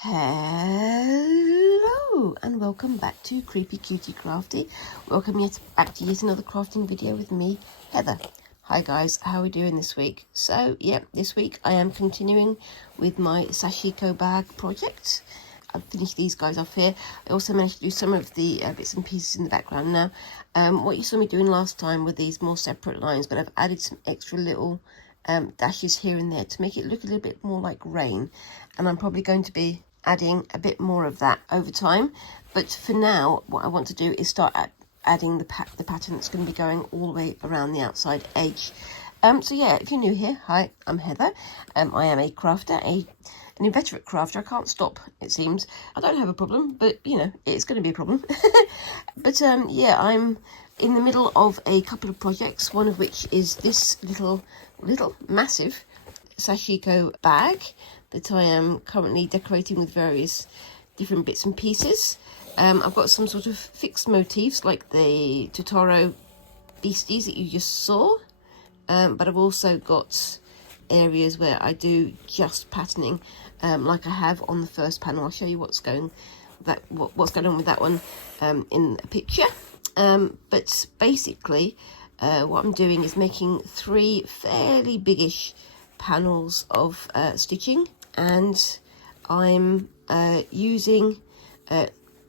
Hello and welcome back to Creepy Cutie Crafty. Welcome back to yet another crafting video with me, Heather. Hi guys, how are we doing this week? So yeah, this week I am continuing with my Sashiko bag project. I've finished these guys off here. I also managed to do some of the bits and pieces in the background now. What you saw me doing last time were these more separate lines, but I've added some extra little dashes here and there to make it look a little bit more like rain, and I'm probably going to be adding a bit more of that over time. But for now, what I want to do is start adding the pattern that's going to be going all the way around the outside edge. So yeah, if you're new here, hi, I'm Heather. I am a crafter, an inveterate crafter. I can't stop, it seems. I don't have a problem, but you know, it's going to be a problem. But yeah, I'm in the middle of a couple of projects, one of which is this little massive Sashiko bag that I am currently decorating with various different bits and pieces. I've got some sort of fixed motifs like the Totoro beasties that you just saw, but I've also got areas where I do just patterning, like I have on the first panel. I'll show you what's going on with that one in a picture. But basically what I'm doing is making 3 fairly biggish panels of stitching, and I'm using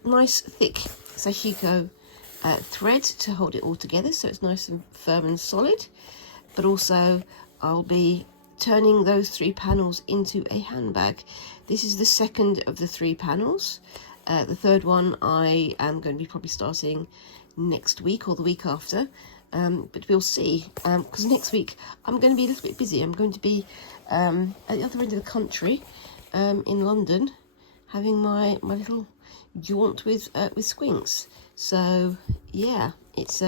nice thick Sashiko thread to hold it all together so it's nice and firm and solid. But also I'll be turning those 3 panels into a handbag. This is the second of the 3 panels. The third one I am going to be probably starting next week or the week after, but we'll see, because next week I'm going to be a little bit busy. I'm going to be at the other end of the country, in London, having my little jaunt with Squinks. So yeah, it's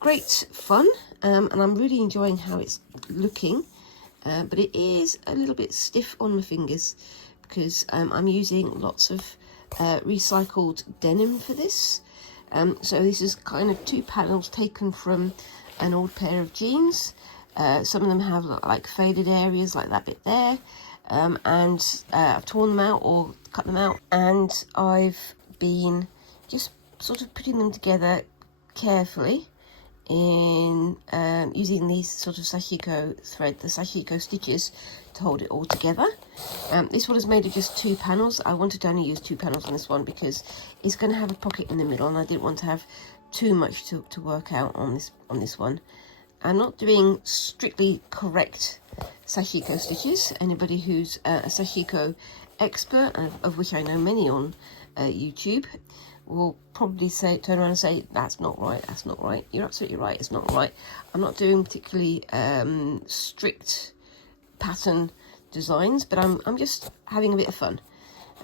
great fun, and I'm really enjoying how it's looking, but it is a little bit stiff on my fingers because I'm using lots of recycled denim for this. So this is kind of 2 panels taken from an old pair of jeans. Some of them have like faded areas like that bit there, and I've torn them out or cut them out, and I've been just sort of putting them together carefully in using these sort of Sashiko thread, the Sashiko stitches, to hold it all together. This one is made of just 2 panels. I wanted to only use 2 panels on this one because it's going to have a pocket in the middle, and I didn't want to have too much to work out on this one. I'm not doing strictly correct Sashiko stitches. Anybody who's a Sashiko expert, of which I know many on YouTube, will probably turn around and say, that's not right, that's not right. You're absolutely right, it's not right. I'm not doing particularly strict pattern designs, but I'm just having a bit of fun,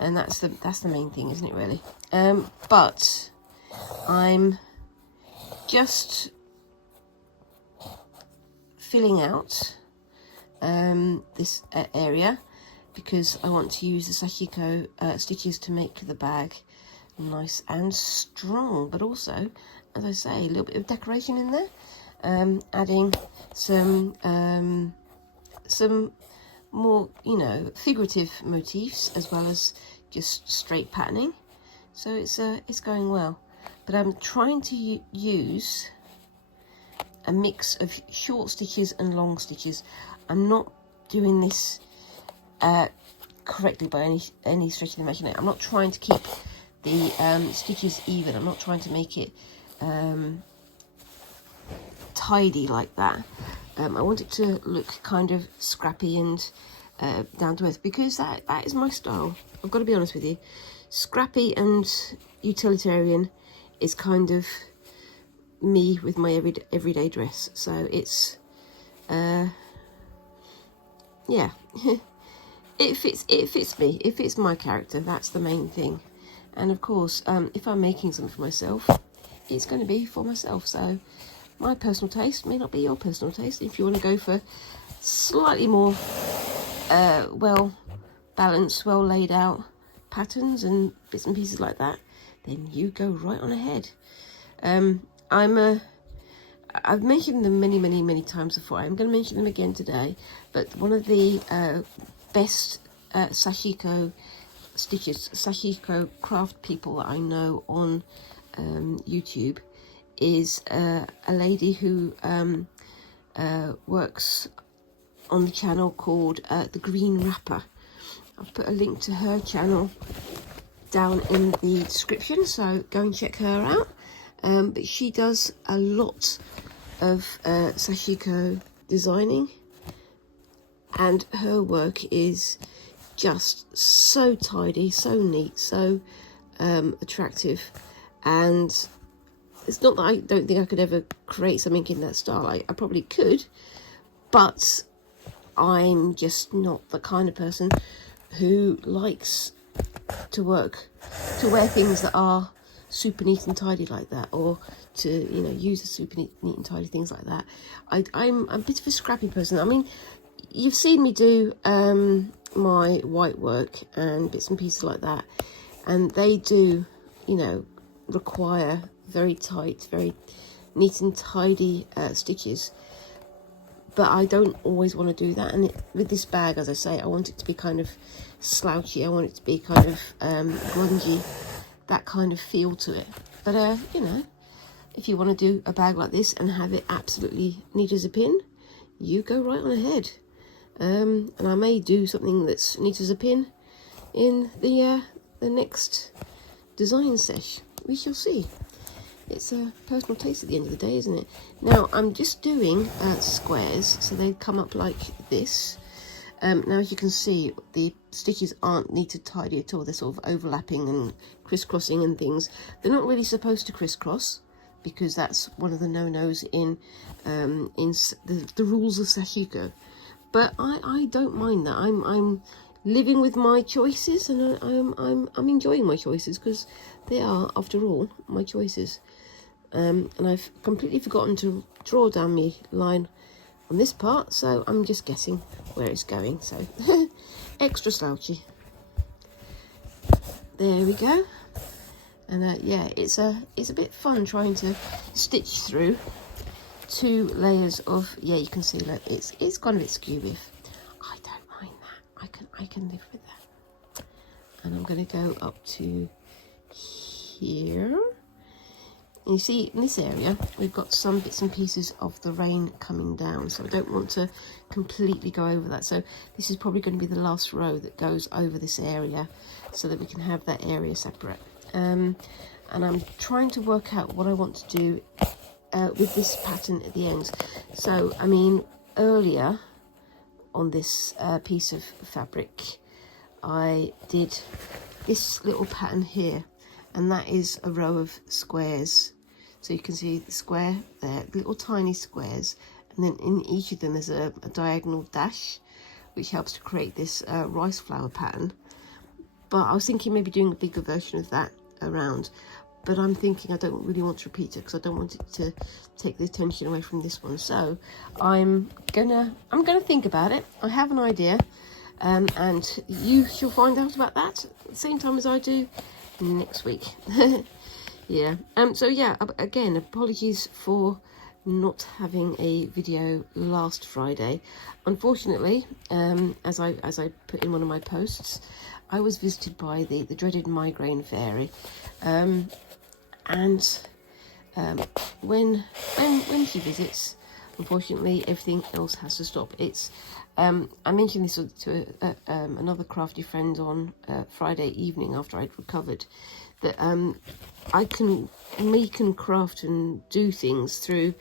and that's the main thing, isn't it, really? But I'm just filling out this area because I want to use the Sashiko stitches to make the bag nice and strong, but also, as I say, a little bit of decoration in there, adding some more, you know, figurative motifs as well as just straight patterning. So it's going well, but I'm trying to use a mix of short stitches and long stitches. I'm not doing this correctly by any stretch of the imagination. I'm not trying to keep the stitches even. I'm not trying to make it tidy like that. I want it to look kind of scrappy and down to earth, because that is my style. I've got to be honest with you. Scrappy and utilitarian is kind of me with my everyday dress. So it's yeah, it fits me. It fits my character. That's the main thing. And of course, if I'm making something for myself, it's going to be for myself. So my personal taste may not be your personal taste. If you want to go for slightly more well balanced, well laid out patterns and bits and pieces like that, then you go right on ahead. I've mentioned them many times before. I'm going to mention them again today, but one of the best Sashiko stitches. Sashiko craft people that I know on YouTube is a lady who works on the channel called The Green Wrapper. I've put a link to her channel down in the description, so go and check her out. But she does a lot of Sashiko designing, and her work is just so tidy, so neat, so attractive. And it's not that I don't think I could ever create something in that style. I probably could, but I'm just not the kind of person who likes to wear things that are super neat and tidy like that, or to, you know, use a super neat and tidy things like that. I'm a bit of a scrappy person. I mean, you've seen me do my white work and bits and pieces like that, and they do, you know, require very tight, very neat and tidy stitches. But I don't always want to do that, and with this bag, as I say, I want it to be kind of slouchy. I want it to be kind of grungy, that kind of feel to it. But you know, if you want to do a bag like this and have it absolutely neat as a pin, you go right on ahead. And I may do something that's neat as a pin in the next design sesh. We shall see. It's a personal taste at the end of the day, isn't it? Now, I'm just doing squares, so they come up like this. Now, as you can see, the stitches aren't neat and tidy at all. They're sort of overlapping and crisscrossing and things. They're not really supposed to crisscross, because that's one of the no-nos in the rules of Sashiko. But I don't mind that. I'm living with my choices, and I'm enjoying my choices, because they are, after all, my choices. And I've completely forgotten to draw down my line on this part, so I'm just guessing where it's going. So extra slouchy. There we go. And yeah, it's a bit fun trying to stitch through 2 layers of, yeah, you can see, look, it's gone a bit skewy. I don't mind that. I can live with that. And I'm going to go up to here. And you see, in this area, we've got some bits and pieces of the rain coming down, so I don't want to completely go over that. So this is probably going to be the last row that goes over this area, so that we can have that area separate. And I'm trying to work out what I want to do with this pattern at the ends. So, I mean, earlier on this piece of fabric, I did this little pattern here, and that is a row of squares. So you can see the square there, little tiny squares, and then in each of them there's a diagonal dash, which helps to create this rice flower pattern. But I was thinking maybe doing a bigger version of that around, but I'm thinking I don't really want to repeat it, because I don't want it to take the attention away from this one. So I'm gonna think about it. I have an idea, and you shall find out about that at the same time as I do next week. Yeah. So yeah, again, apologies for not having a video last Friday. Unfortunately, as I put in one of my posts, I was visited by the dreaded migraine fairy, and when she visits, unfortunately, everything else has to stop. It's I mentioned this to another crafty friend on Friday evening after I'd recovered, that I can make and craft and do things through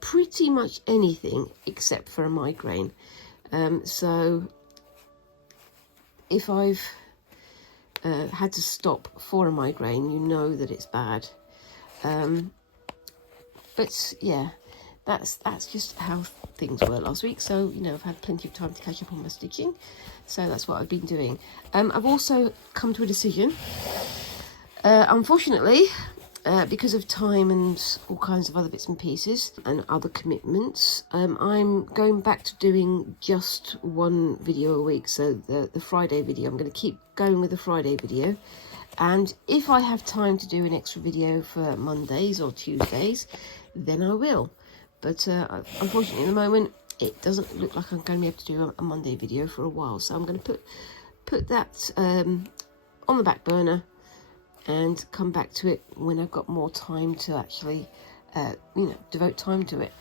pretty much anything except for a migraine. So if I've had to stop for a migraine, you know that it's bad. But yeah, that's just how things were last week. So, you know, I've had plenty of time to catch up on my stitching, so that's what I've been doing. I've also come to a decision, unfortunately, because of time and all kinds of other bits and pieces and other commitments. I'm going back to doing just one video a week. So the Friday video, I'm going to keep going with the Friday video, and if I have time to do an extra video for Mondays or Tuesdays, then I will. But unfortunately, at the moment, it doesn't look like I'm going to be able to do a Monday video for a while. So I'm going to put put that on the back burner and come back to it when I've got more time to actually, you know, devote time to it.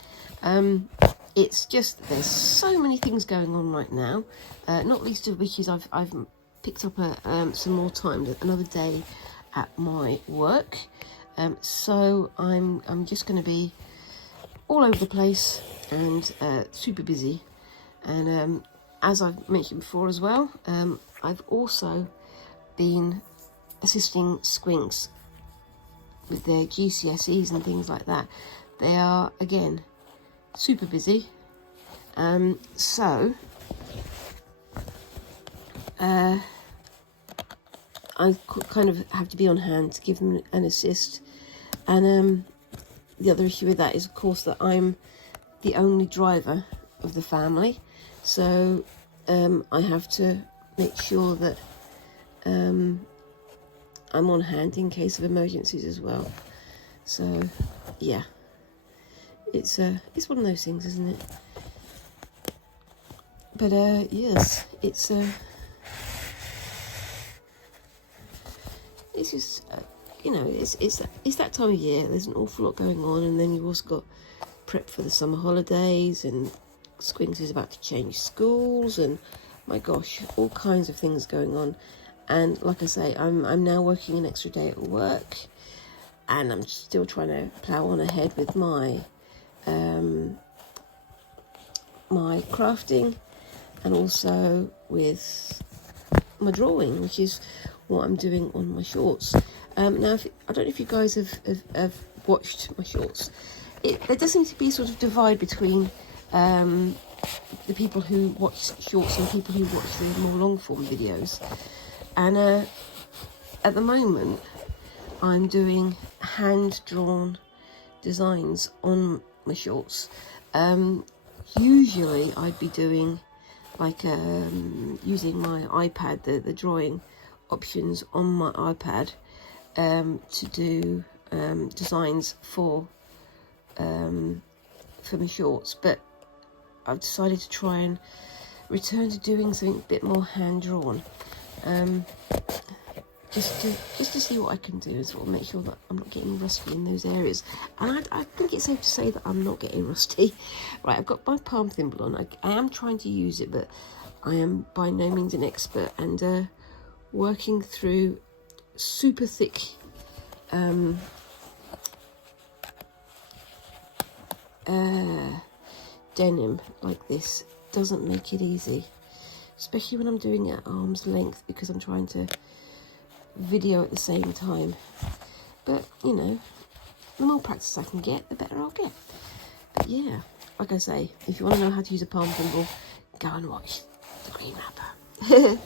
It's just there's so many things going on right now, not least of which is I've picked up some more time, another day at my work. So I'm just going to be all over the place and super busy. And as I've mentioned before as well, I've also been assisting Squinks with their GCSEs and things like that. They are, again, super busy. So I kind of have to be on hand to give them an assist. And the other issue with that is, of course, that I'm the only driver of the family. So I have to make sure that I'm on hand in case of emergencies as well. So yeah, it's one of those things, isn't it? But yes, it's just you know, it's that time of year. There's an awful lot going on, and then you've also got prep for the summer holidays, and Squinks is about to change schools, and my gosh, all kinds of things going on. And like I say, I'm now working an extra day at work, and I'm still trying to plough on ahead with my my crafting, and also with my drawing, which is what I'm doing on my shorts. Now, I don't know if you guys have watched my shorts. There does seem to be sort of divide between the people who watch shorts and people who watch the more long form videos. And at the moment, I'm doing hand-drawn designs on my shorts. Usually I'd be doing like using my iPad, the drawing options on my iPad, to do designs for my shorts. But I've decided to try and return to doing something a bit more hand-drawn, just to see what I can do, and sort of make sure that I'm not getting rusty in those areas. And I think it's safe to say that I'm not getting rusty. Right, I've got my palm thimble on. I am trying to use it, but I am by no means an expert, and working through super thick denim like this doesn't make it easy, especially when I'm doing it at arm's length, because I'm trying to video at the same time. But you know, the more practice I can get, the better I'll get. But yeah, like I say, if you want to know how to use a palm thimble, go and watch The Green Rapper.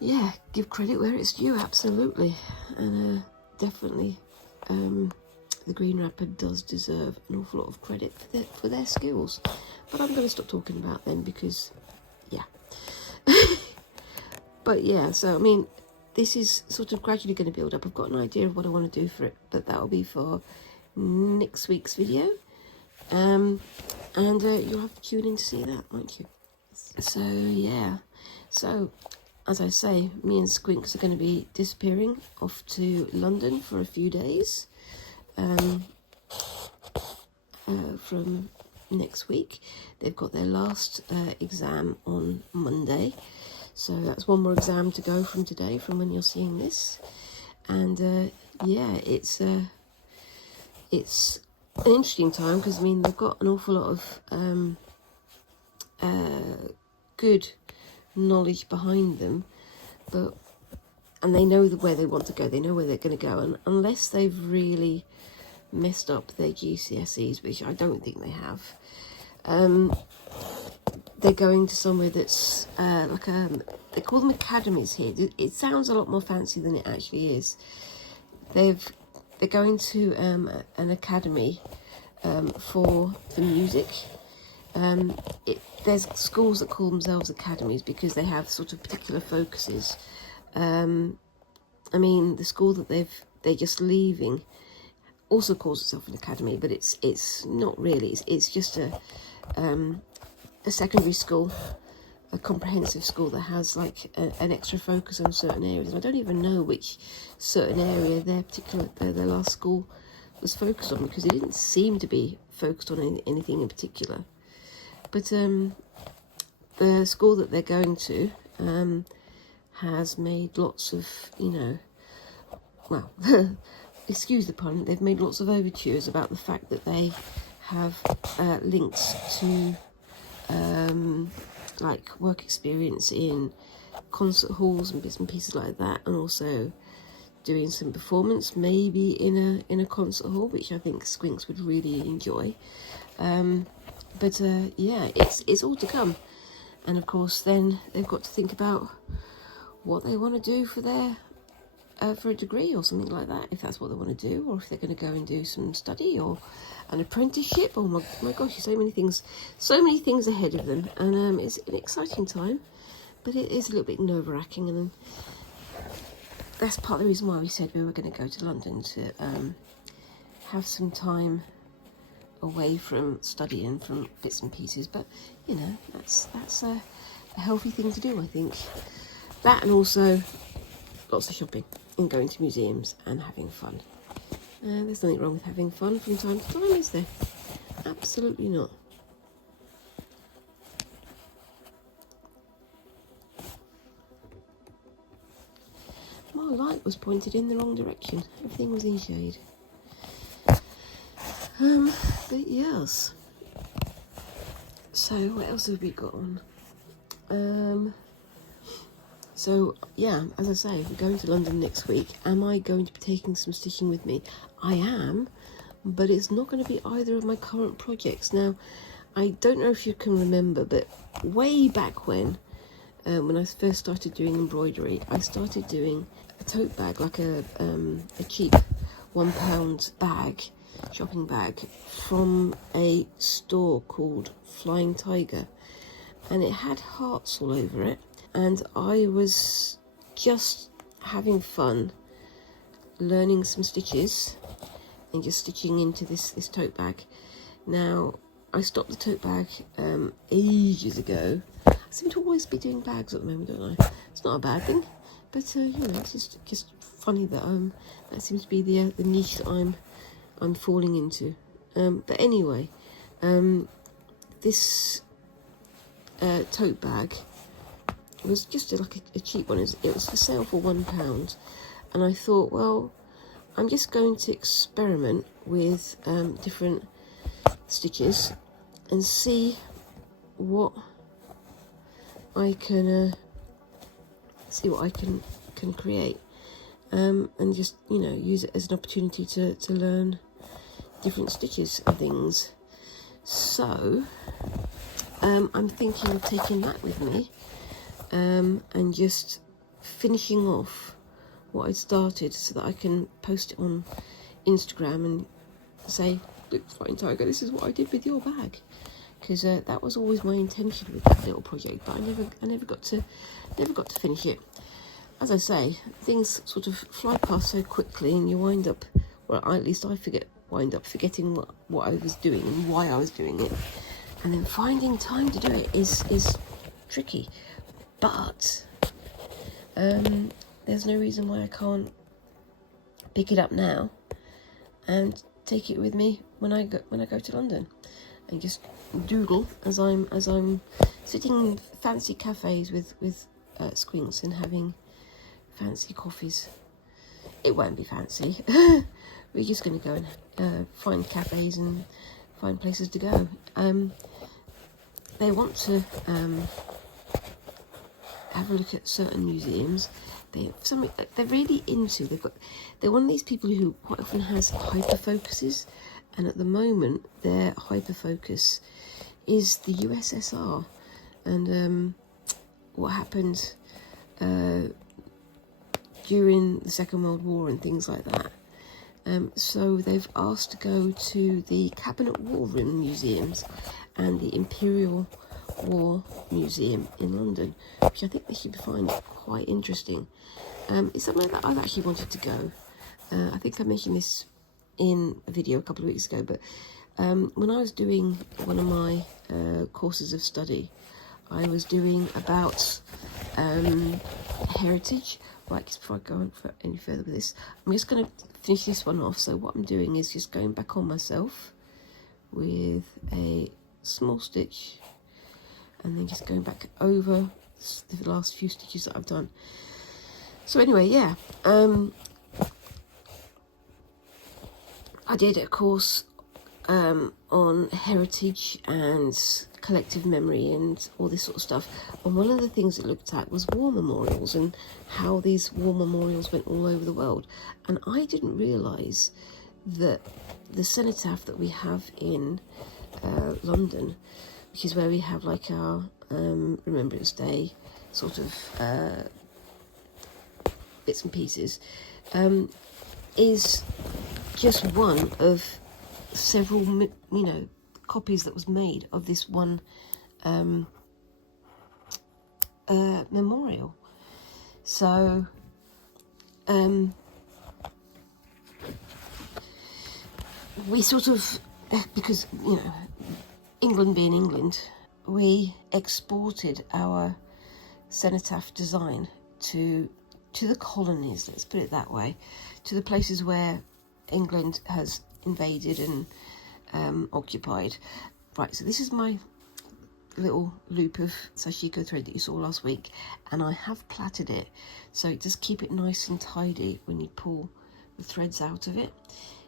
Yeah, give credit where it's due, absolutely. And definitely The Green Rapper does deserve an awful lot of credit for their skills. But I'm going to stop talking about them because, yeah. But yeah, so I mean, this is sort of gradually going to build up. I've got an idea of what I want to do for it, but that'll be for next week's video. And you'll have to tune in to see that, won't you? So yeah, so as I say, me and Squinks are going to be disappearing off to London for a few days from next week. They've got their last exam on Monday, so that's one more exam to go from today, from when you're seeing this. And yeah, it's an interesting time, because I mean, they've got an awful lot of good knowledge behind them, and they know where they want to go, they know where they're going to go, and unless they've really messed up their GCSEs, which I don't think they have, they're going to somewhere that's like they call them academies here. It sounds a lot more fancy than it actually is. They're going to an academy for the music. There's schools that call themselves academies because they have sort of particular focuses. I mean, the school that they're just leaving also calls itself an academy, but it's not really. It's just a secondary school a comprehensive school that has like an extra focus on certain areas. And I don't even know which certain area their last school was focused on, because it didn't seem to be focused on anything in particular. But the school that they're going to has made lots of, well, excuse the pun, they've made lots of overtures about the fact that they have links to like work experience in concert halls and bits and pieces like that, and also doing some performance maybe in a concert hall, which I think Squinks would really enjoy. But yeah, it's all to come. And of course then they've got to think about what they want to do for their for a degree or something like that, if that's what they want to do, or if they're going to go and do some study or an apprenticeship. Oh my gosh, so many things ahead of them, and it's an exciting time, but it is a little bit nerve-wracking. And that's part of the reason why we said we were going to go to London, to have some time away from study and from bits and pieces. But that's a healthy thing to do, I think. That, and also lots of shopping and going to museums and having fun. There's nothing wrong with having fun from time to time, is there? Absolutely not. My light was pointed in the wrong direction. Everything was in shade. But yes. So what else have we got on? So yeah, as I say, we're going to London next week. Am I going to be taking some stitching with me? I am, but it's not going to be either of my current projects. Now, I don't know if you can remember, but way back when I first started doing embroidery, I started doing a tote bag, like a cheap £1 bag, shopping bag, from a store called Flying Tiger, and it had hearts all over it. And I was just having fun learning some stitches and just stitching into this tote bag. Now, I stopped the tote bag ages ago. I seem to always be doing bags at the moment, don't I? It's not a bad thing, but it's just funny that that seems to be the niche that I'm falling into. But anyway, this tote bag was just like a cheap one. It was for sale for £1, and I thought, well, I'm just going to experiment with different stitches and see what I can create, and just use it as an opportunity to learn different stitches and things. So I'm thinking of taking that with me, and just finishing off what I'd started, so that I can post it on Instagram and say, look, Flying Tiger, this is what I did with your bag. Because that was always my intention with that little project, but I never got to finish it. As I say, things sort of fly past so quickly, and you wind up, well, at least I wind up forgetting what I was doing and why I was doing it, and then finding time to do it is tricky. But there's no reason why I can't pick it up now and take it with me when I go to London, and just doodle as I'm sitting in fancy cafes with Squinks and having fancy coffees. It won't be fancy. We're just going to go and find cafes and find places to go. They want to have a look at certain museums. They're really into. They're one of these people who quite often has hyper focuses, and at the moment their hyper focus is the USSR and what happened during the Second World War and things like that. So they've asked to go to the Cabinet War Room museums and the Imperial War Museum in London, which I think they should find quite interesting. It's somewhere that I've actually wanted to go. I think I mentioned this in a video a couple of weeks ago, but when I was doing one of my courses of study, I was doing about heritage. Right, just before I go on any further with this, I'm just going to finish this one off. So what I'm doing is just going back on myself with a small stitch, and then just going back over the last few stitches that I've done. So anyway, yeah, I did a course on heritage and collective memory and all this sort of stuff, and one of the things it looked at was war memorials and how these war memorials went all over the world. And I didn't realise that the cenotaph that we have in London, which is where we have like our Remembrance Day sort of bits and pieces, is just one of several, you know, copies that was made of this one memorial. So we sort of, because, you know, England being England, we exported our cenotaph design to the colonies, let's put it that way, to the places where England has invaded and occupied. Right, so this is my little loop of Sashiko thread that you saw last week, and I have plaited it, so just keep it nice and tidy when you pull the threads out of it.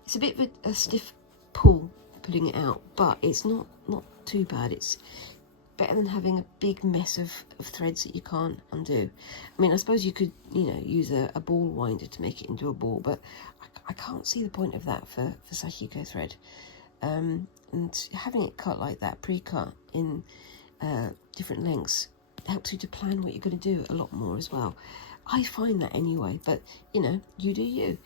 It's a bit of a stiff pull pulling it out, but it's not too bad. It's better than having a big mess of threads that you can't undo. I mean, I suppose you could, you know, use a ball winder to make it into a ball, but I can't see the point of that for Sashiko thread. And having it cut like that, pre-cut in different lengths, helps you to plan what you're going to do a lot more as well. I find that anyway, but you know, you do you.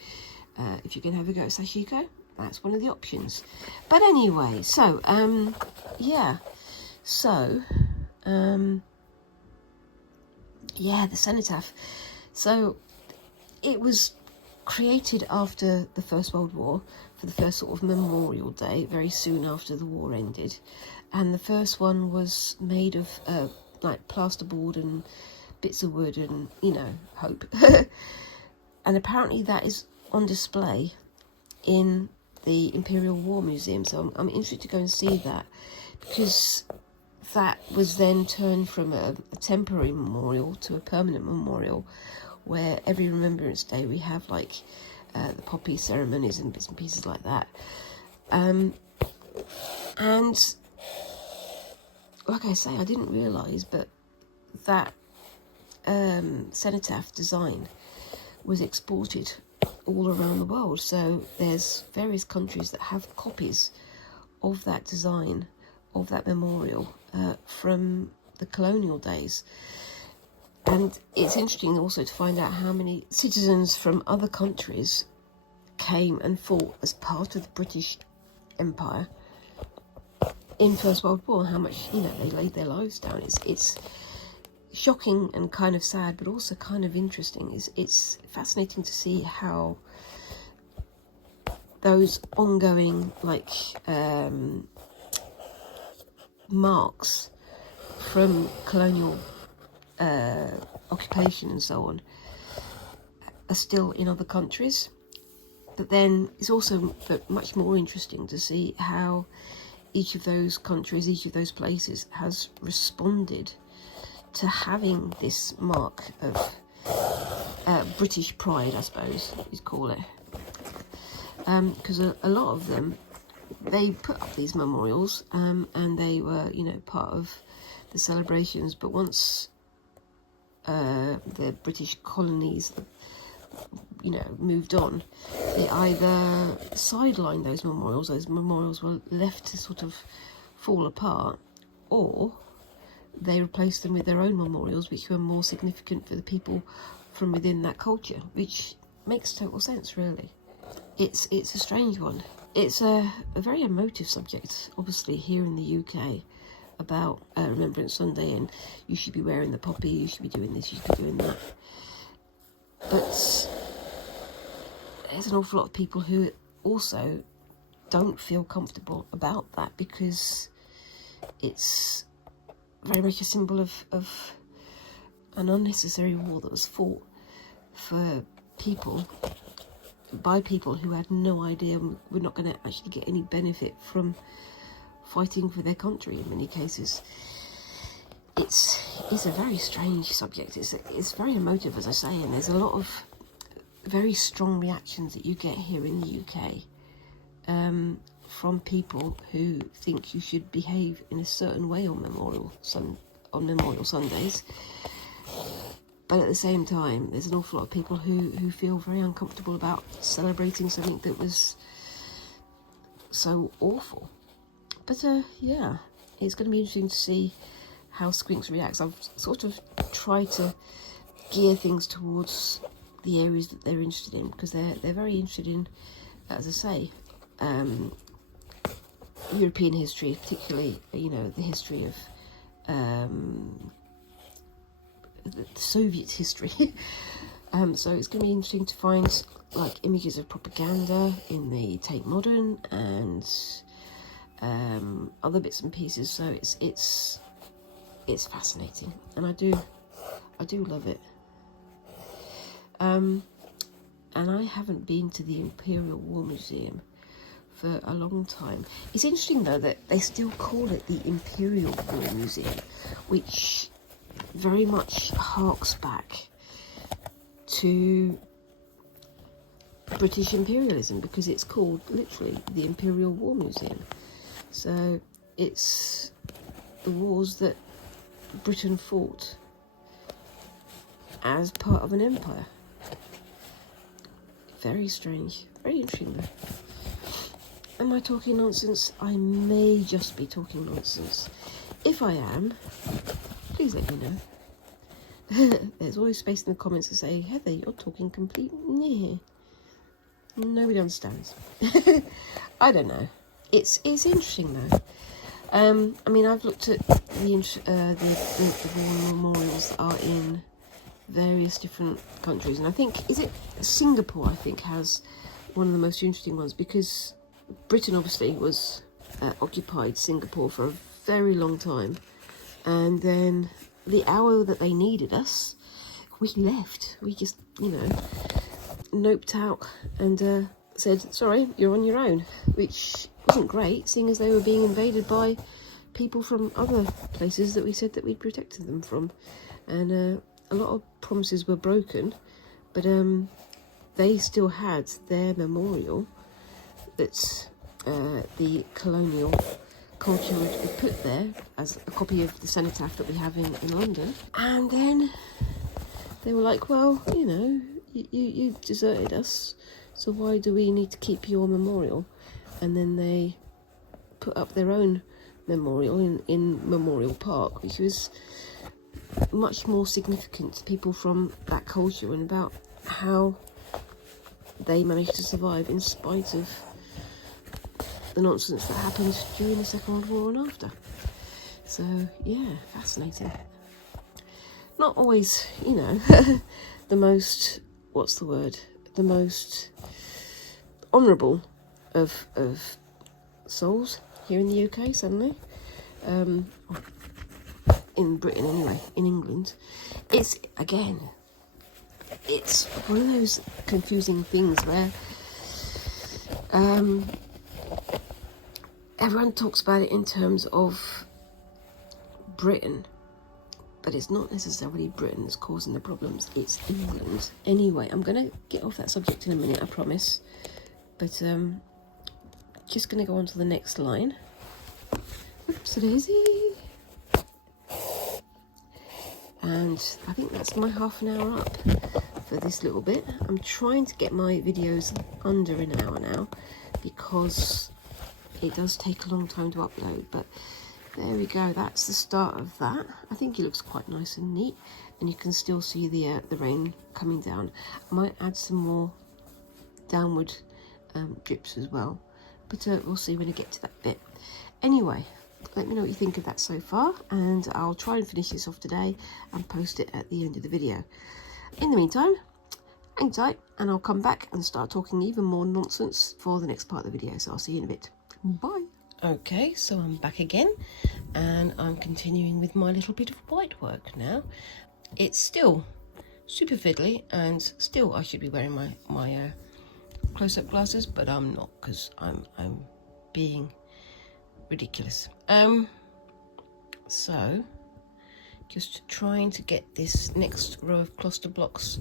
If you can have a go at Sashiko, that's one of the options. But anyway, so yeah, so yeah, the cenotaph. So it was created after the First World War, for the first sort of Memorial Day, very soon after the war ended. And the first one was made of like plasterboard and bits of wood and, you know, hope. And apparently that is on display in the Imperial War Museum. So I'm interested to go and see that, because that was then turned from a temporary memorial to a permanent memorial, where every Remembrance Day we have like the poppy ceremonies and bits and pieces like that. And like I say, I didn't realise, but that cenotaph design was exported all around the world. So there's various countries that have copies of that design, of that memorial, from the colonial days. And it's interesting also to find out how many citizens from other countries came and fought as part of the British Empire in First World War, how much, you know, they laid their lives down. It's shocking and kind of sad, but also kind of interesting. It's fascinating to see how those ongoing, like, marks from colonial occupation and so on are still in other countries. But then it's also much more interesting to see how each of those countries, each of those places has responded to having this mark of British pride, I suppose you'd call it. Because a lot of them, they put up these memorials, and they were, you know, part of the celebrations. But once the British colonies, you know, moved on, they either sidelined those memorials were left to sort of fall apart, or they replaced them with their own memorials, which were more significant for the people from within that culture, which makes total sense, really. It's a strange one. It's a very emotive subject, obviously, here in the UK, about Remembrance Sunday, and you should be wearing the poppy, you should be doing this, you should be doing that. But there's an awful lot of people who also don't feel comfortable about that, because it's very much a symbol of an unnecessary war that was fought for people, by people who had no idea and were not going to actually get any benefit from fighting for their country in many cases. It's a very strange subject. It's very emotive, as I say, and there's a lot of very strong reactions that you get here in the UK from people who think you should behave in a certain way on Memorial Sundays. But at the same time, there's an awful lot of people who feel very uncomfortable about celebrating something that was so awful. But yeah, it's going to be interesting to see how Squinks reacts. I've sort of tried to gear things towards the areas that they're interested in, because they're very interested in, as I say, European history, particularly, you know, the history of the Soviet history. So it's going to be interesting to find like images of propaganda in the Tate Modern and other bits and pieces. So it's fascinating, and I do love it. And I haven't been to the Imperial War Museum for a long time. It's interesting though that they still call it the Imperial War Museum, which very much harks back to British imperialism, because it's called literally the Imperial War Museum. So it's the wars that Britain fought as part of an empire. Very strange, very interesting though. Am I talking nonsense? I may just be talking nonsense. If I am, please let me know. There's always space in the comments to say, Heather, you're talking complete here. Nobody understands. I don't know. It's interesting though. I mean, I've looked at the war memorials are in various different countries, and I think, is it Singapore, I think, has one of the most interesting ones, because Britain obviously was occupied Singapore for a very long time, and then the hour that they needed us, we left. We just, you know, noped out and said, sorry, you're on your own, which wasn't great, seeing as they were being invaded by people from other places that we said that we'd protected them from. And a lot of promises were broken, but they still had their memorial that the colonial culture would put there as a copy of the cenotaph that we have in London. And then they were like, well, you know, you deserted us, so why do we need to keep your memorial? And then they put up their own memorial in Memorial Park, which was much more significant to people from that culture and about how they managed to survive in spite of the nonsense that happened during the Second World War and after. So yeah, fascinating. Not always, you know, the most, what's the word, the most honourable of souls here in the UK suddenly. In Britain anyway, in England. It's, again, it's one of those confusing things where everyone talks about it in terms of Britain, but it's not necessarily Britain that's causing the problems, it's England. Anyway, I'm going to get off that subject in a minute, I promise, but just going to go on to the next line. Oopsie-daisy. And I think that's my half an hour up for this little bit. I'm trying to get my videos under an hour now, because it does take a long time to upload, but there we go, that's the start of that. I think it looks quite nice and neat, and you can still see the rain coming down. I might add some more downward drips as well, but we'll see when I get to that bit. Anyway, let me know what you think of that so far, and I'll try and finish this off today and post it at the end of the video. In the meantime, hang tight, and I'll come back and start talking even more nonsense for the next part of the video. So I'll see you in a bit. Bye. Okay, so I'm back again. and I'm continuing with my little bit of white work now. It's still super fiddly, and still I should be wearing my close-up glasses, but I'm not, because I'm being ridiculous. So just trying to get this next row of Kloster blocks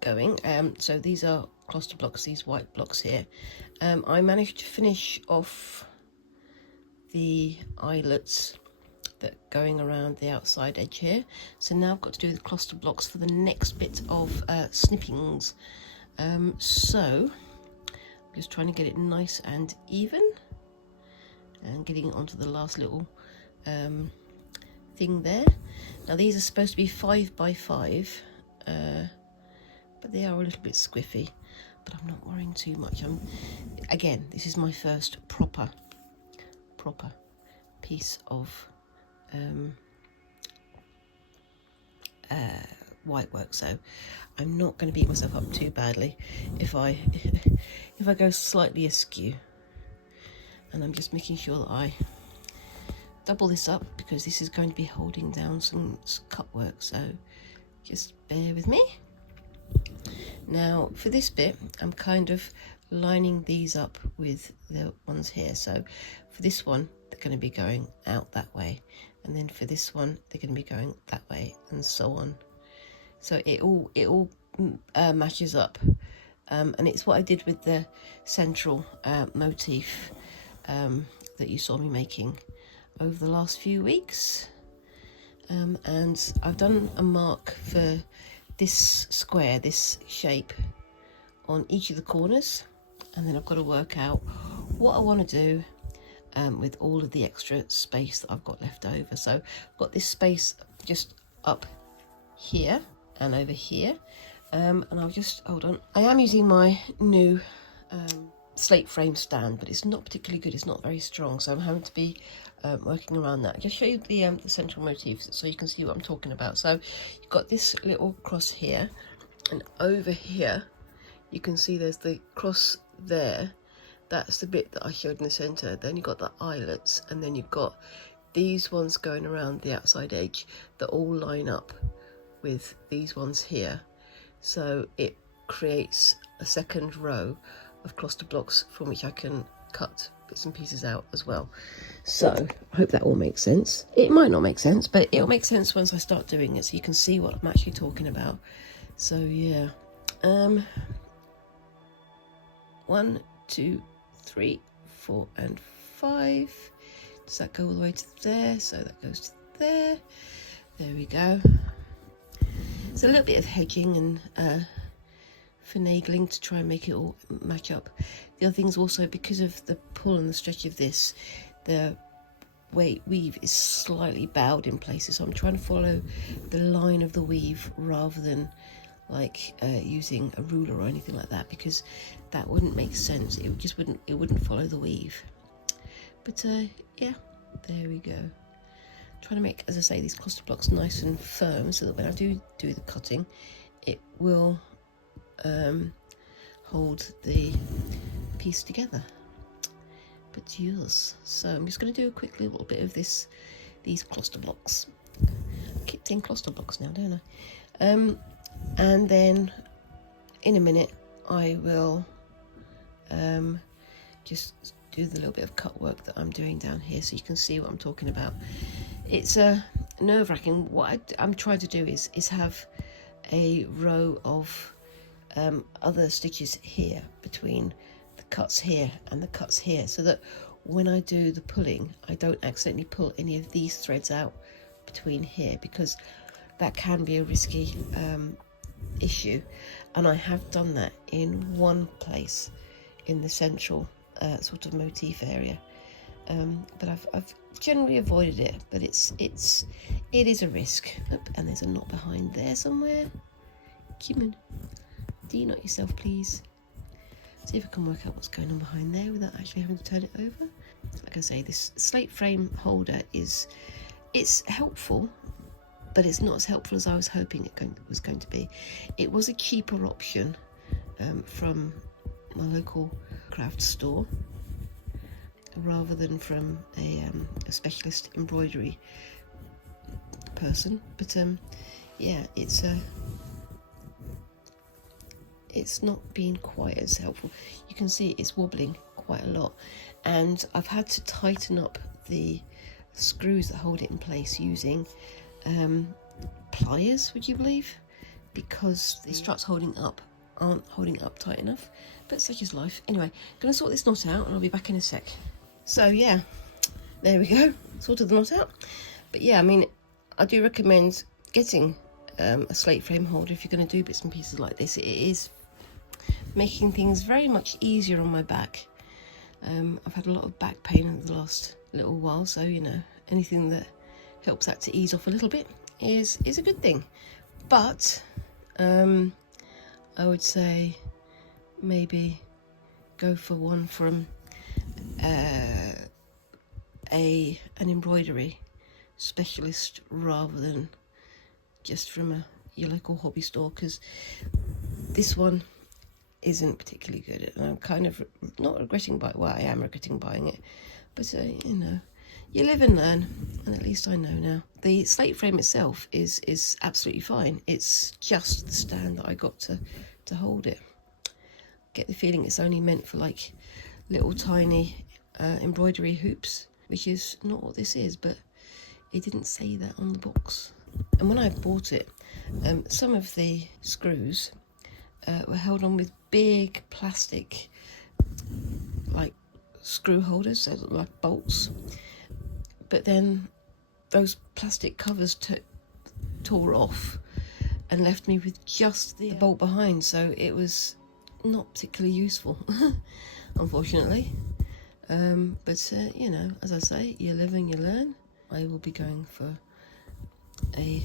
going. So these are Kloster blocks, these white blocks here. I managed to finish off the eyelets that going around the outside edge here, so now I've got to do the Kloster blocks for the next bit of snippings. So I'm just trying to get it nice and even, and getting it onto the last little thing there. Now these are supposed to be 5 by 5, but they are a little bit squiffy, but I'm not worrying too much. Again, this is my first proper piece of white work, so I'm not going to beat myself up too badly if I if I go slightly askew. And I'm just making sure that I double this up, because this is going to be holding down some cut work, so just bear with me. Now for this bit, I'm kind of lining these up with the ones here. So for this one, they're going to be going out that way, and then for this one, they're going to be going that way, and so on. So it all matches up, and it's what I did with the central motif that you saw me making over the last few weeks. And I've done a mark for this square, this shape, on each of the corners, and then I've got to work out what I want to do with all of the extra space that I've got left over. So I've got this space just up here and over here, and I'll just hold on. I am using my new slate frame stand, but it's not particularly good, it's not very strong, so I'm having to be working around that. I'll just show you the central motifs so you can see what I'm talking about. So you've got this little cross here, and over here you can see there's the cross there. That's the bit that I showed in the center. Then you've got the eyelets, and then you've got these ones going around the outside edge that all line up with these ones here, so it creates a second row of Kloster blocks from which I can cut bits and pieces out as well. So I hope that all makes sense. It might not make sense, but it'll make sense once I start doing it, so you can see what I'm actually talking about. So yeah, 1, 2, 3, 4 and 5. Does that go all the way to there? So that goes to there. There we go. It's a little bit of hedging and finagling to try and make it all match up. The other thing is also, because of the pull and the stretch of this, the weave is slightly bowed in places, so I'm trying to follow the line of the weave rather than like using a ruler or anything like that, because that wouldn't make sense. It just wouldn't follow the weave. But yeah, there we go. Trying to make, as I say, these Kloster blocks nice and firm, so that when I do the cutting, it will hold the piece together. But yes, so I'm just going to do a quick little bit of these Kloster blocks. I keep saying Kloster blocks now, don't I? And then in a minute I will just do the little bit of cut work that I'm doing down here, so you can see what I'm talking about. It's nerve-wracking. What I'm trying to do is have a row of other stitches here between the cuts here and the cuts here, so that when I do the pulling, I don't accidentally pull any of these threads out between here, because that can be a risky issue. And I have done that in one place in the central sort of motif area, but I've generally avoided it, but it is a risk. And there's a knot behind there somewhere. Come on, de-knot yourself please. See if I can work out what's going on behind there without actually having to turn it over. Like I say, this slate frame holder it's helpful, but it's not as helpful as I was hoping it was going to be. It was a cheaper option from my local craft store, rather than from a specialist embroidery person. But yeah, it's not been quite as helpful. You can see it's wobbling quite a lot, and I've had to tighten up the screws that hold it in place using pliers, would you believe, because the struts aren't holding up tight enough, but such is life. Anyway, gonna sort this knot out and I'll be back in a sec. So yeah, there we go, sorted the knot out. But yeah, I mean, I do recommend getting a slate frame holder if you're going to do bits and pieces like this. It is making things very much easier on my back. I've had a lot of back pain in the last little while, so you know, anything that helps that to ease off a little bit is a good thing. But I would say maybe go for one from an embroidery specialist rather than just from your local hobby store, because this one isn't particularly good, and I'm kind of not regretting buying. Well, I am regretting buying it, but you know, you live and learn, and at least I know now. The slate frame itself is absolutely fine. It's just the stand that I got to hold it. Get the feeling it's only meant for like little tiny embroidery hoops, which is not what this is, but it didn't say that on the box. And when I bought it, some of the screws were held on with big plastic like screw holders, so like bolts, but then those plastic covers tore off and left me with just the bolt behind, so it was not particularly useful unfortunately. But you know, as I say, you live and you learn. I will be going for a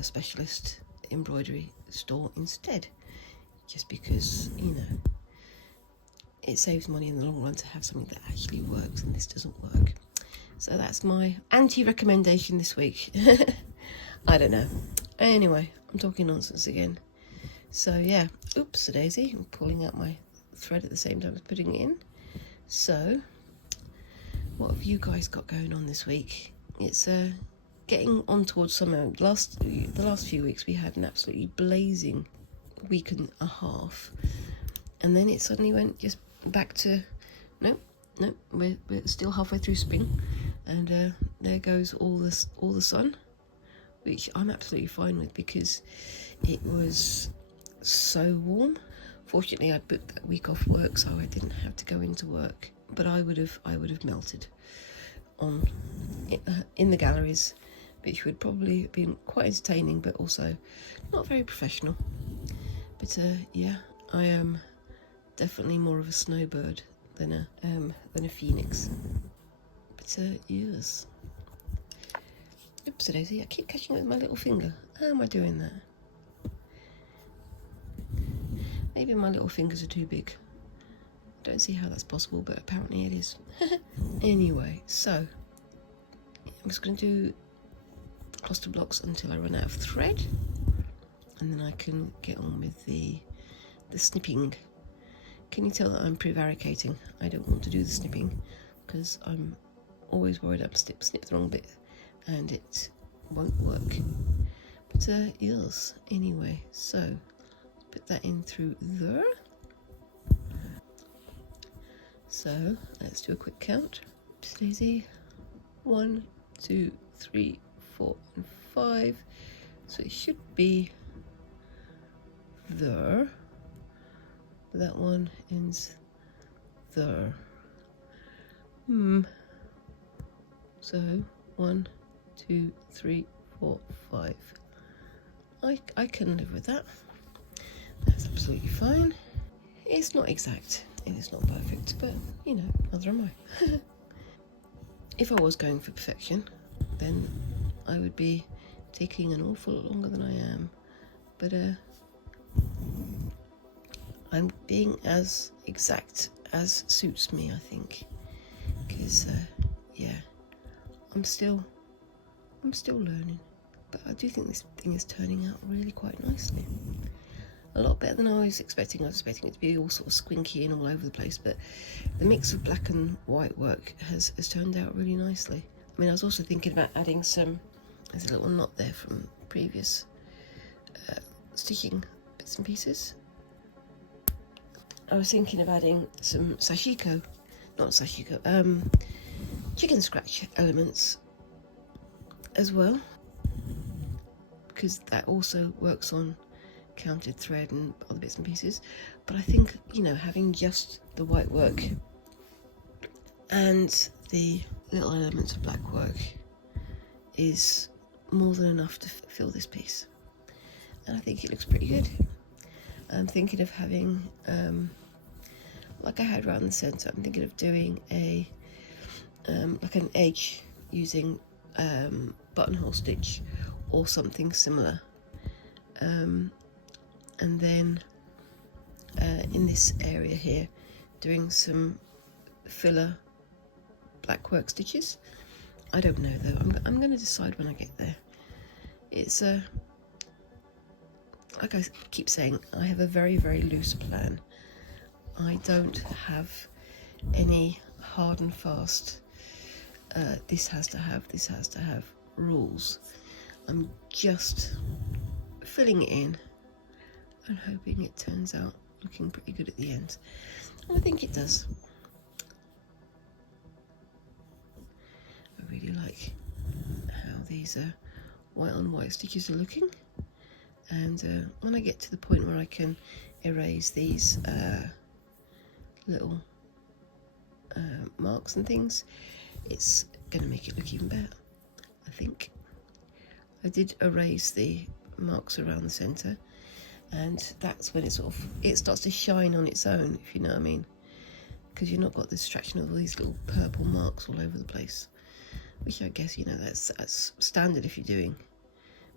specialist embroidery store instead, just because, you know, it saves money in the long run to have something that actually works, and this doesn't work. So that's my anti-recommendation this week. I don't know. Anyway, I'm talking nonsense again. So yeah, oops-a-daisy, I'm pulling out my thread at the same time as putting it in. So what have you guys got going on this week? It's getting on towards summer. The last few weeks we had an absolutely blazing week and a half, and then it suddenly went just back to no, we're still halfway through spring, and there goes all the sun, which I'm absolutely fine with because it was so warm. Fortunately, I booked that week off work, so I didn't have to go into work, but I would have melted on in the galleries, which would probably have been quite entertaining but also not very professional. But yeah, I am definitely more of a snowbird than a phoenix. But yes, oops-a-daisy, I keep catching it with my little finger. How am I doing that? Maybe my little fingers are too big. Don't see how that's possible, but apparently it is. Anyway, so I'm just going to do Kloster blocks until I run out of thread, and then I can get on with the snipping. Can you tell that I'm prevaricating? I don't want to do the snipping because I'm always worried I'll snip the wrong bit and it won't work. But yes, anyway, so put that in through there. So let's do a quick count. Just easy. 1, 2, 3, 4, and 5. So it should be there. That one ends there. So 1, 2, 3, 4, 5. I can live with that. That's absolutely fine. It's not exact and it's not perfect, but you know, neither am I. If I was going for perfection, then I would be taking an awful lot longer than I am. But I'm being as exact as suits me, I think. Because yeah, I'm still learning. But I do think this thing is turning out really quite nicely. a lot better than I was expecting. I was expecting it to be all sort of squinky and all over the place, but the mix of black and white work has turned out really nicely. I mean, I was also thinking about adding some, there's a little knot there from previous stitching bits and pieces. I was thinking of adding some Sashiko, not Sashiko, chicken scratch elements as well, because that also works on counted thread and other bits and pieces. But I think, you know, having just the white work and the little elements of black work is more than enough to fill this piece, and I think it looks pretty good. I'm thinking of having, like I had around the centre, I'm thinking of doing a like an edge using buttonhole stitch or something similar, and then in this area here doing some filler black work stitches. I don't know though, I'm going to decide when I get there. It's like I keep saying, I have a very, very loose plan. I don't have any hard and fast this has to have rules. I'm just filling it in and hoping it turns out looking pretty good at the end. And I think it does. I really like how these white on white stitches are looking, and when I get to the point where I can erase these little marks and things, it's going to make it look even better. I think I did erase the marks around the centre, and that's when it starts to shine on its own, if you know what I mean, because you've not got the distraction of all these little purple marks all over the place, which I guess, you know, that's standard if you're doing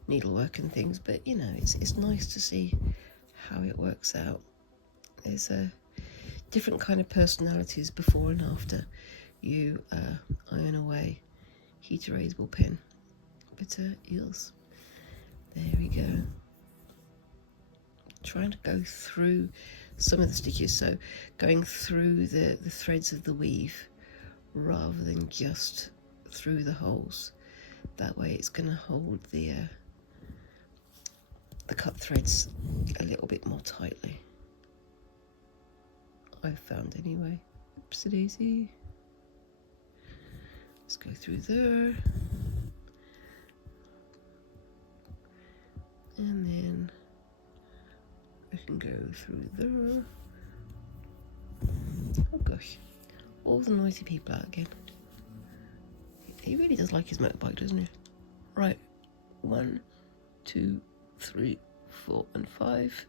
needlework and things, but you know, it's nice to see how it works out. There's a different kind of personalities before and after you iron away heat erasable pen. But eels, there we go. Trying to go through some of the stitches, so going through the threads of the weave rather than just through the holes. That way it's going to hold the cut threads a little bit more tightly, I've found anyway. Oopsie daisy. Let's go through there, and then I can go through there. Oh gosh, all the noisy people out again. He really does like his motorbike, doesn't he? Right, 1, 2, 3, 4 and 5.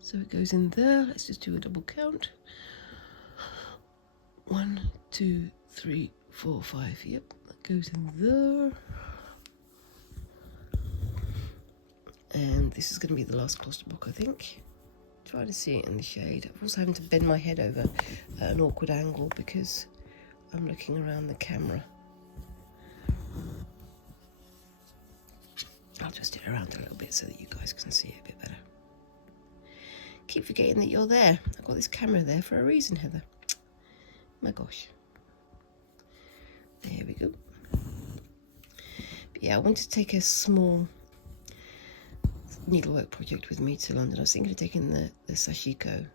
So it goes in there. Let's just do a double count. 1, 2, 3, 4, 5. Yep, that goes in there. And this is going to be the last Kloster book, I think. Try to see it in the shade. I'm also having to bend my head over at an awkward angle because I'm looking around the camera. I'll just it around a little bit so that you guys can see it a bit better. Keep forgetting that you're there. I've got this camera there for a reason, Heather. My gosh. There we go. But yeah, I wanted to take a small needlework project with me to London. I was thinking of taking the Sashiko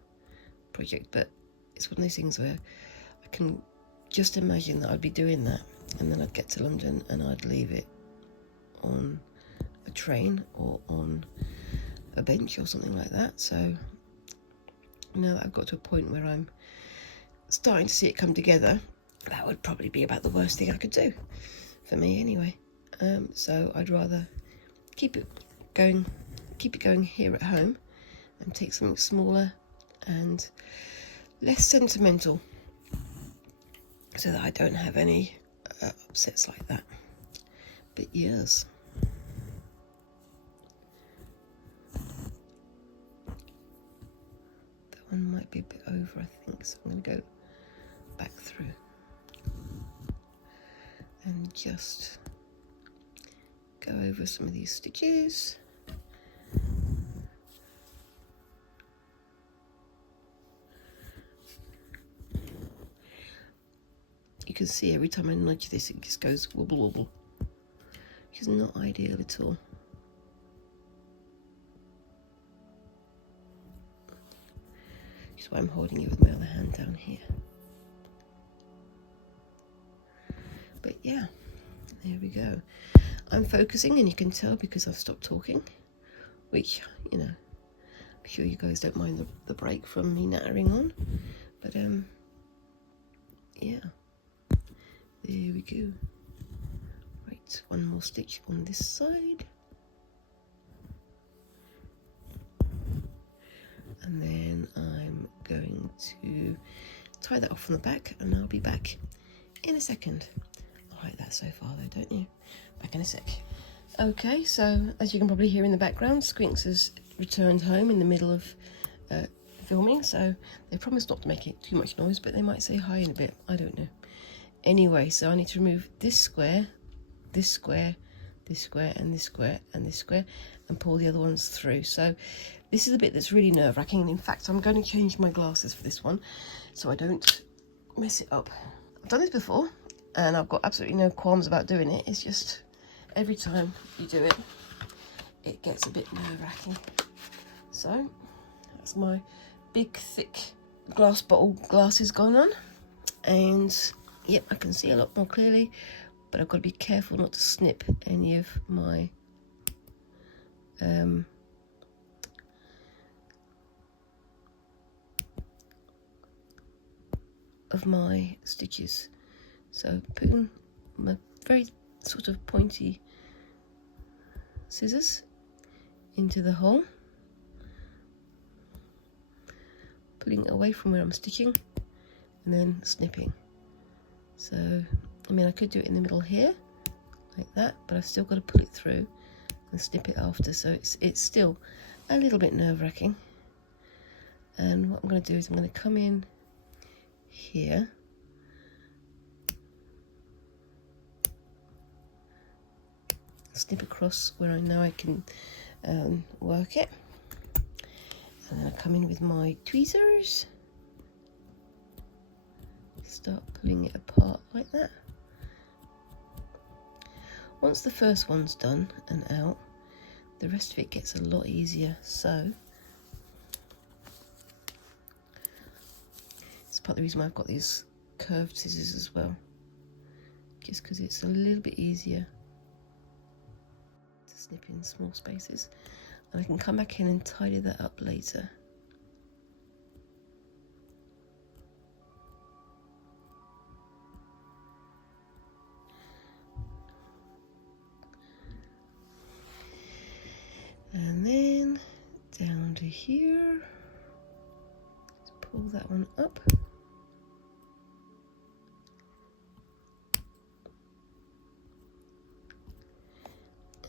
project, but it's one of those things where I can just imagine that I'd be doing that, and then I'd get to London and I'd leave it on a train or on a bench or something like that. So now that I've got to a point where I'm starting to see it come together, that would probably be about the worst thing I could do for me anyway. So I'd rather keep it going here at home and take something smaller and less sentimental, so that I don't have any upsets like that. But yes, that one might be a bit over, I think, so I'm going to go back through and just go over some of these stitches. can see every time I nudge this, it just goes wobble wobble, which is not ideal at all. Which is why I'm holding it with my other hand down here. But yeah, there we go. I'm focusing, and you can tell because I've stopped talking, which, you know, I'm sure you guys don't mind the break from me nattering on. But yeah, there we go. Right, one more stitch on this side, and then I'm going to tie that off from the back, and I'll be back in a second. I like that so far though, don't you? Back in a sec. Okay, so as you can probably hear in the background, Squinks has returned home in the middle of filming, so they promised not to make it too much noise, but they might say hi in a bit, I don't know. Anyway, so I need to remove this square, this square, this square, and this square, and this square, and pull the other ones through. So this is a bit that's really nerve-wracking, and in fact I'm going to change my glasses for this one so I don't mess it up. I've done this before and I've got absolutely no qualms about doing it. It's just every time you do it, it gets a bit nerve-wracking. So that's my big thick glass bottle glasses going on, and yep, I can see a lot more clearly, but I've got to be careful not to snip any of my stitches. So putting my very sort of pointy scissors into the hole, pulling it away from where I'm stitching, and then snipping. So I mean, I could do it in the middle here like that, but I've still got to pull it through and snip it after, so it's still a little bit nerve-wracking. And what I'm going to do is I'm going to come in here, snip across where I know I can work it, and then I come in with my tweezers, start pulling it apart like that. Once the first one's done and out, the rest of it gets a lot easier. So it's part of the reason why I've got these curved scissors as well, just because it's a little bit easier to snip in small spaces, and I can come back in and tidy that up later. And then down to here, let's pull that one up.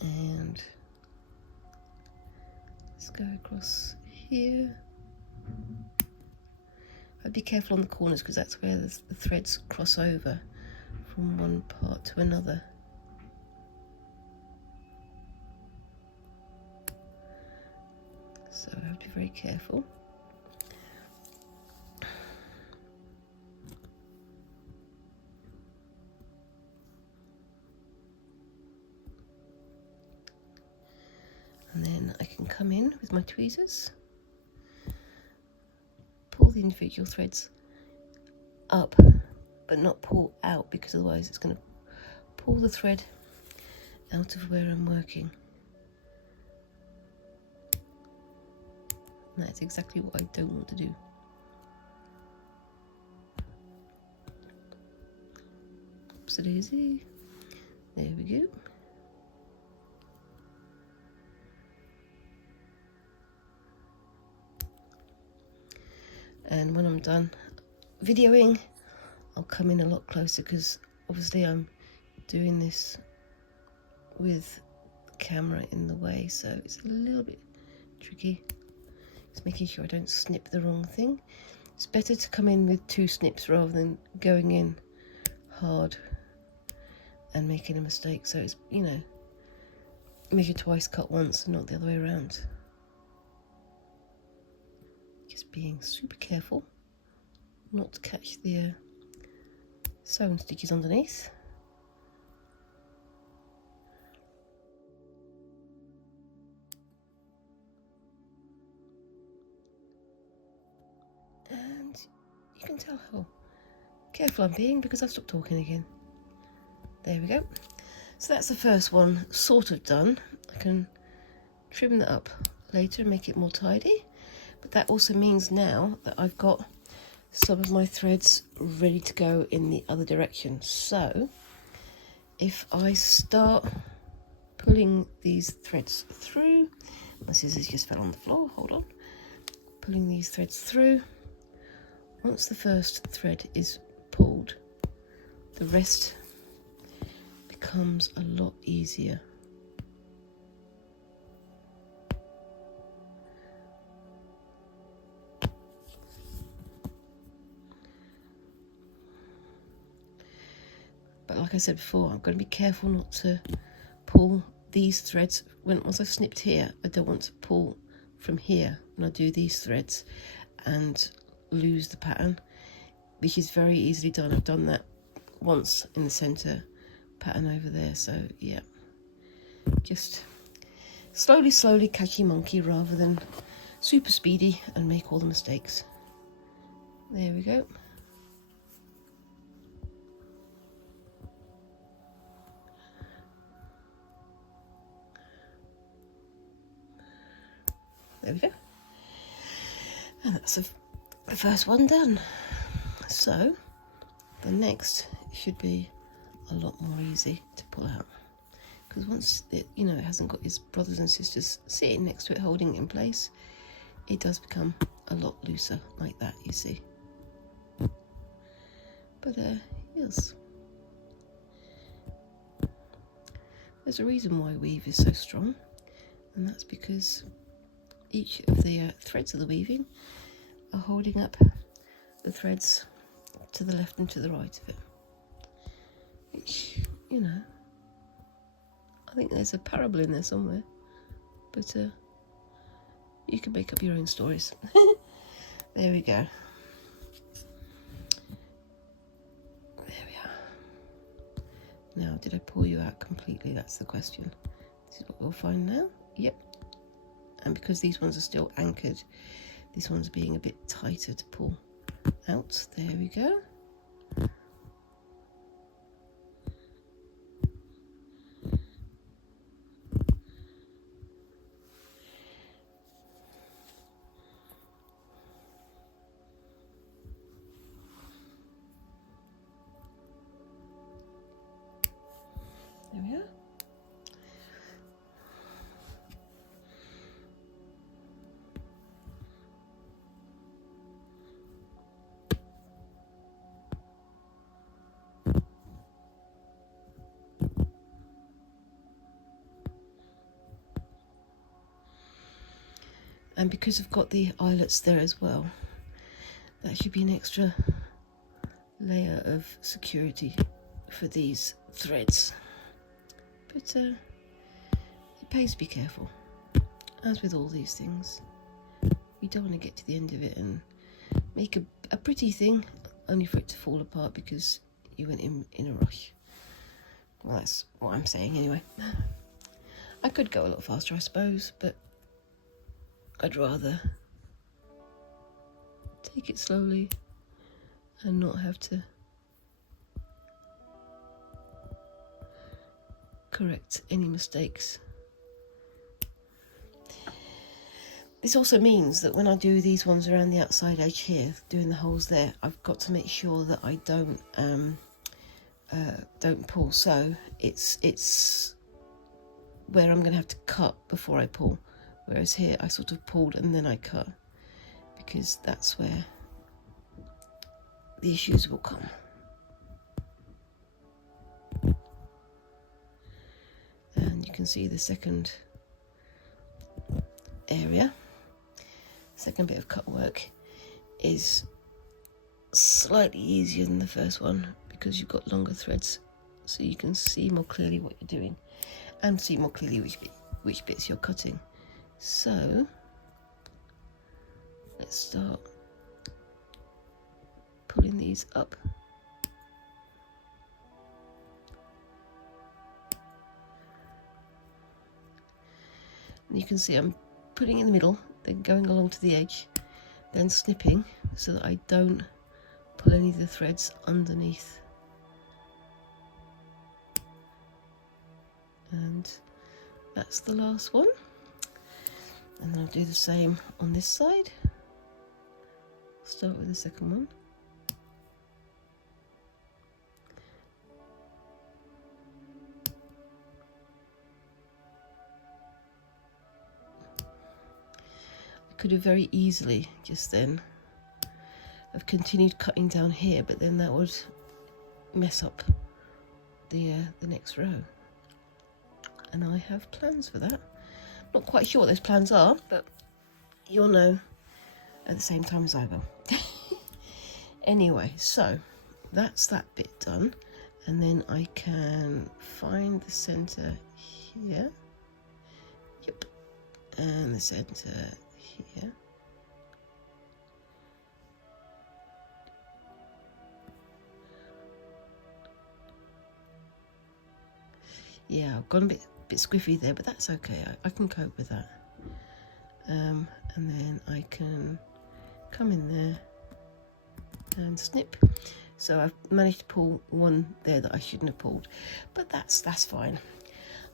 And let's go across here. I'd be careful on the corners because that's where the threads cross over from one part to another. So I have to be very careful. And then I can come in with my tweezers, pull the individual threads up, but not pull out, because otherwise it's going to pull the thread out of where I'm working. And that's exactly what I don't want to do. Oopsie-daisy. There we go. And when I'm done videoing, I'll come in a lot closer, because obviously I'm doing this with the camera in the way, so it's a little bit tricky. Just making sure I don't snip the wrong thing. It's better to come in with 2 snips rather than going in hard and making a mistake. So it's, you know, measure twice, cut once, and not the other way around. Just being super careful not to catch the sewn stitches underneath. And you can tell how careful I'm being because I've stopped talking again. There we go. So that's the first one sort of done. I can trim that up later and make it more tidy. But that also means now that I've got some of my threads ready to go in the other direction. So if I start pulling these threads through, my scissors just fell on the floor, hold on. Pulling these threads through. Once the first thread is pulled, the rest becomes a lot easier. But like I said before, I'm going to be careful not to pull these threads. Once I've snipped here, I don't want to pull from here when I do these threads and lose the pattern, which is very easily done. I've done that once in the centre pattern over there. So yeah, just slowly catchy monkey rather than super speedy and make all the mistakes. There we go. There we go. And that's the first one done. So the next should be a lot more easy to pull out, because once it, you know, it hasn't got its brothers and sisters sitting next to it holding it in place, it does become a lot looser like that, you see. But yes, there's a reason why weave is so strong, and that's because each of the threads of the weaving are holding up the threads to the left and to the right of it, which, you know, I think there's a parable in there somewhere, but you can make up your own stories. There we go. There we are. Now, did I pull you out completely? That's the question. This is what we'll find now. Yep. And because these ones are still anchored, this one's being a bit tighter to pull out. There we go. There we are. And because I've got the eyelets there as well, that should be an extra layer of security for these threads. But it pays to be careful. As with all these things, you don't want to get to the end of it and make a pretty thing only for it to fall apart because you went in a rush. Well, that's what I'm saying anyway. I could go a lot faster, I suppose, but I'd rather take it slowly and not have to correct any mistakes. This also means that when I do these ones around the outside edge here, doing the holes there, I've got to make sure that I don't pull. So it's where I'm going to have to cut before I pull. Whereas here I sort of pulled and then I cut, because that's where the issues will come. And you can see the second area, second bit of cut work, is slightly easier than the first one because you've got longer threads, so you can see more clearly what you're doing and see more clearly which bits you're cutting. So let's start pulling these up. And you can see I'm putting in the middle, then going along to the edge, then snipping so that I don't pull any of the threads underneath. And that's the last one. And then I'll do the same on this side. Start with the second one. I could have very easily just then have continued cutting down here, but then that would mess up the next row. And I have plans for that. Not quite sure what those plans are, but you'll know at the same time as I will. Anyway, so that's that bit done, and then I can find the center here. Yep, and the center here. Yeah, I've gone a bit squiffy there, but that's okay. I can cope with that. And then I can come in there and snip. So I've managed to pull one there that I shouldn't have pulled, but that's fine.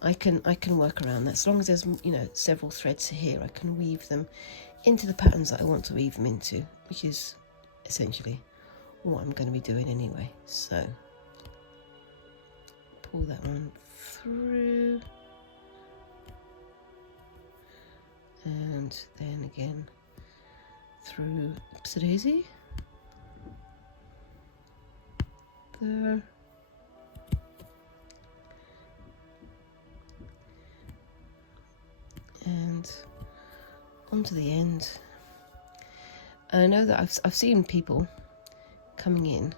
I can work around that. As long as there's, you know, several threads here, I can weave them into the patterns that I want to weave them into, which is essentially what I'm going to be doing anyway. So pull that one through, and then again through upside daisy there, and onto the end. And I know that I've seen people coming in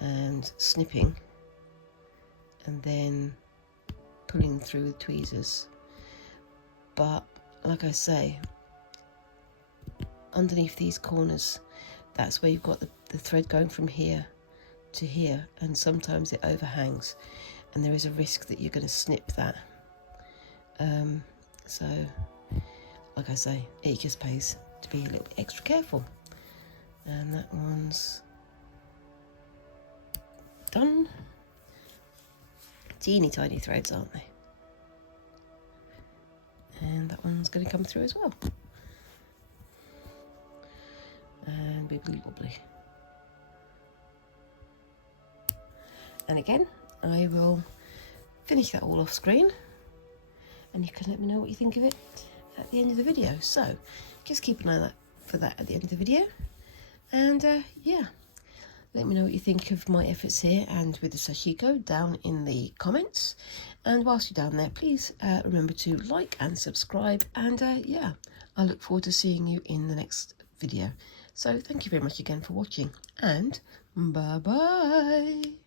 and snipping and then pulling through with tweezers, but like I say, underneath these corners, that's where you've got the thread going from here to here, and sometimes it overhangs and there is a risk that you're going to snip that. So like I say, it just pays to be a little extra careful. And that one's done. Teeny tiny threads, aren't they? And that one's going to come through as well. And wibbly wobbly. And again, I will finish that all off screen, and you can let me know what you think of it at the end of the video. So just keep an eye out for that at the end of the video. And yeah, let me know what you think of my efforts here and with the Sashiko down in the comments. And whilst you're down there, please remember to like and subscribe. And yeah, I look forward to seeing you in the next video. So thank you very much again for watching, and bye bye.